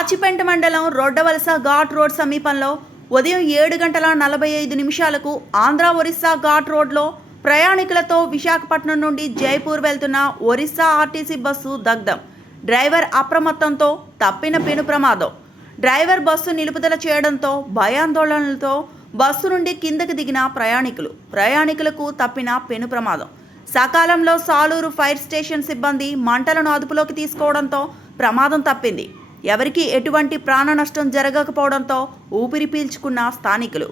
పాచిపెంట మండలం రొడ్డవలస ఘాట్ రోడ్ సమీపంలో ఉదయం 7:45 ఆంధ్ర ఒరిస్సా ఘాట్ రోడ్లో ప్రయాణికులతో విశాఖపట్నం నుండి జైపూర్ వెళ్తున్న ఒరిస్సా ఆర్టీసీ బస్సు దగ్ధం. డ్రైవర్ అప్రమత్తంతో తప్పిన పెను ప్రమాదం. డ్రైవర్ బస్సు నిలుపుదల చేయడంతో భయాందోళనలతో బస్సు నుండి కిందకి దిగిన ప్రయాణికులకు తప్పిన పెను ప్రమాదం. సకాలంలో సాలూరు ఫైర్ స్టేషన్ సిబ్బంది మంటలను అదుపులోకి తీసుకోవడంతో ప్రమాదం తప్పింది. ఎవరికీ ఎటువంటి ప్రాణ నష్టం జరగకపోవడంతో ఊపిరి పీల్చుకున్న స్థానికులు.